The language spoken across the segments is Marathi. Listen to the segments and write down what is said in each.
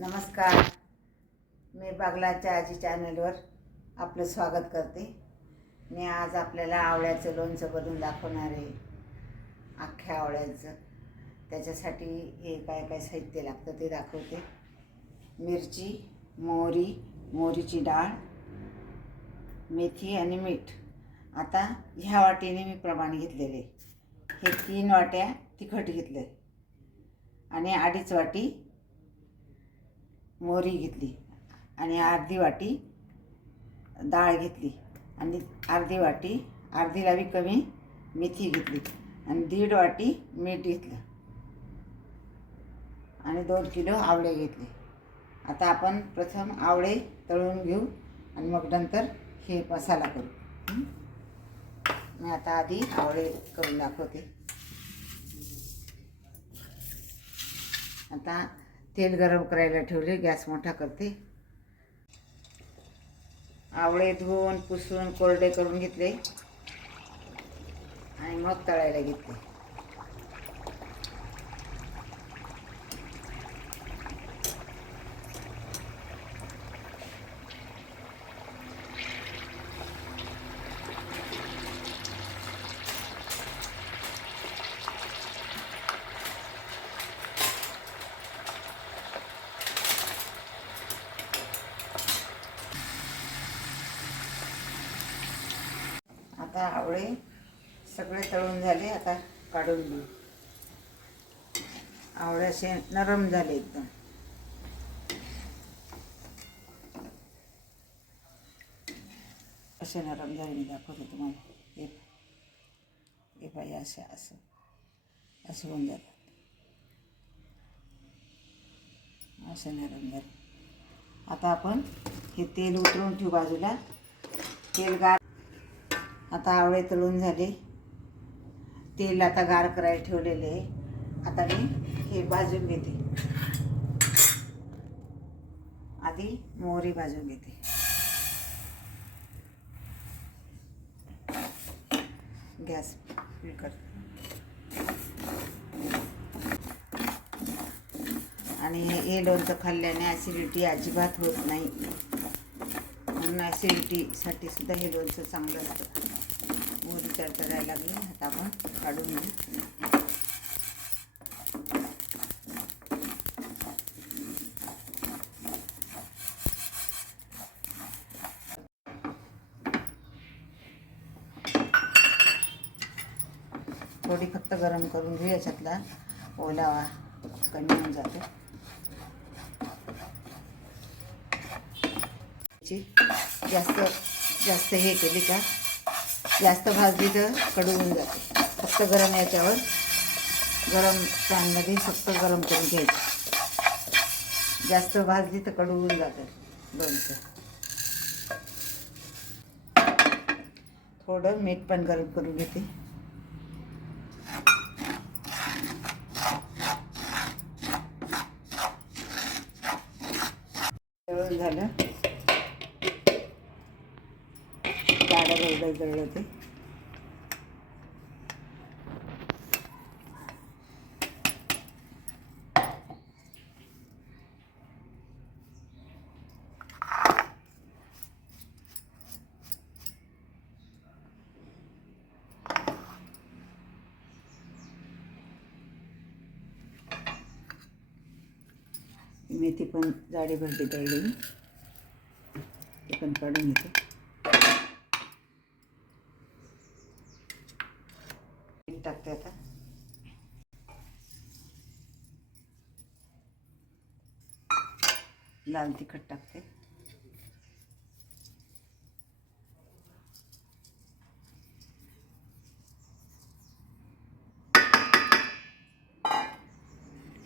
नमस्कार. मी बागलाच्या आजी चॅनलवर आपलं स्वागत करते. मी आज आपल्याला आवळ्याचं लोणचं बनवून दाखवणार आहे, अख्ख्या आवळ्याचं. त्याच्यासाठी हे काय काय साहित्य लागतं ते दाखवते. मिरची, मोहरीची डाळ, मेथी आणि मीठ. आता ह्या वाटीने मी प्रमाण घेतलेले. हे 3 वाट्या तिखट घेतले आणि 2.5 वाटी मोहरी घेतली आणि अर्धी वाटी डाळ घेतली आणि अर्धी वाटी, अर्धीला बी कमी मेथी घेतली आणि 1.5 वाटी मीठ घेतलं आणि 2 किलो आवळे घेतले. आता आपण प्रथम आवळे तळून घेऊ आणि मग नंतर हे मसाला करू. मी आता आधी आवळे करून दाखवते. आता तेल गरम करायला ठेवले, गॅस मोठा करते. आवळे धुवून पुसून कोरडे करून घेतले आणि मग तळायला घेतले. आता आवळे सगळे तळून झाले. आता काढून घेऊ. आवळे असे नरम झाले एकदम. असे नरम झाले. मी दाखवते तुम्हाला. हे पाहिजे असे होऊन जातात. असे नरम झाले. आता आपण हे तेल उतरवून ठेवू बाजूला. तेल गार. आता आवळे तळून झाले. तेल आता गार करायला ठेवलेले आहे. आता मी हे भाजून घेते. आधी मोहरी भाजून घेते. गॅस फुल करते आणि हे लोणचं खाल्ल्याने ॲसिडिटी अजिबात होत नाही. म्हणून ॲसिडिटीसाठी सुद्धा हे लोणचं चांगलं असतं. मोहरी तडतडायला लागली. आता आपण काढून घेऊ. थोडी फक्त गरम करून घेऊ. याच्यातला ओलावा कमी होऊन जातो. जास्त हे केली का जास्त भाजली तर कडू होऊन जाते. फक्त गरम याच्यावर गरम पॅनमध्ये फक्त गरम करून घ्यायचं. जास्त भाजली तर कडू होऊन जातं लोणचं. थोडं मीठ पण गरम करून घेते. तळून झालं. जाडं जळलं ते. मेथी पण जाडी भरडी तळली. ते पण काढून घेते. टाकते आता. लाल तिखट टाकते.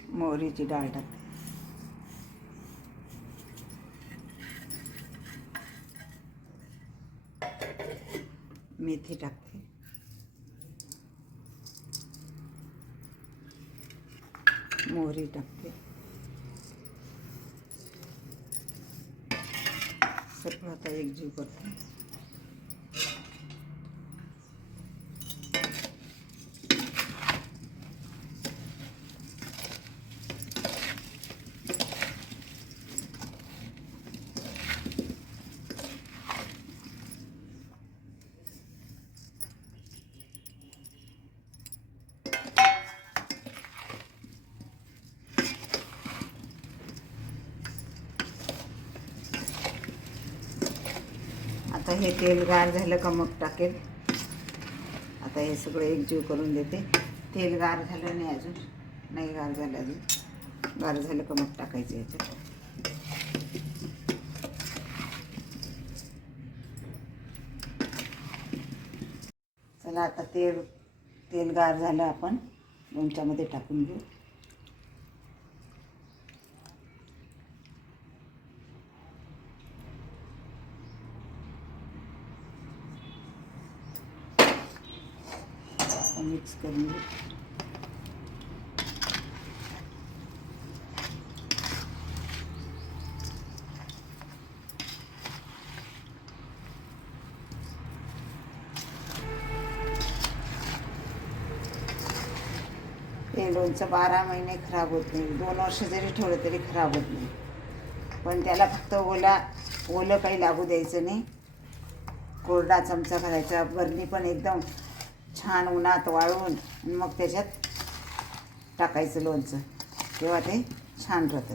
मोहरीची डाळ टाकते. मेथी टाकते. मोहरी टाकते. सगळं आता एकजीव करते. आता हे तेल गार झालं का मग टाकेल. आता हे सगळं एकजीव करून देते. तेल गार झालं नाही अजून, नाही गार झालं अजून. गार झालं का मग टाकायचं याच्यात. चला आता तेल गार झालं, आपण लोणच्यामध्ये टाकून घेऊ. मिक्स करून घेऊ. हे लोणचं 12 महिने खराब होत नाही. 2 वर्ष जरी ठेवलं तरी खराब होत नाही. पण त्याला फक्त ओलं काही लागू द्यायचं नाही. कोरडा चमचा घालायचा. बरणी पण एकदम छान उन्हात वाळवून मग त्याच्यात टाकायचं लोणचं, तेव्हा ते छान राहतं.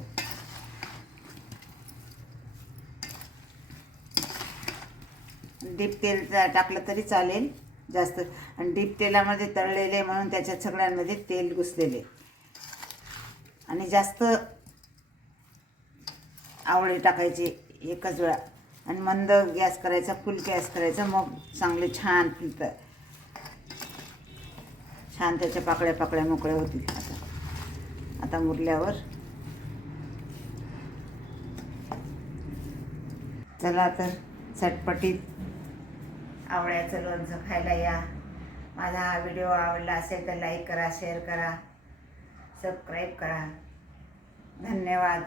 डीप तेल टाकलं तरी चालेल जास्त. आणि डीप तेलामध्ये तळलेले म्हणून त्याच्यात सगळ्यांमध्ये तेल घुसलेले. आणि जास्त आवळे टाकायचे एकच वेळा. आणि मंद गॅस करायचा, फुल गॅस करायचा. मग चांगले छान फुलतं. छान त्याच्या पाकळ्या मोकळ्या होतील. आता मुरल्यावर चला तर चटपटीत आवळ्याचं लोणचं खायला या. माझा हा व्हिडिओ आवडला असेल तर लाईक करा, शेअर करा, सबस्क्राईब करा. धन्यवाद.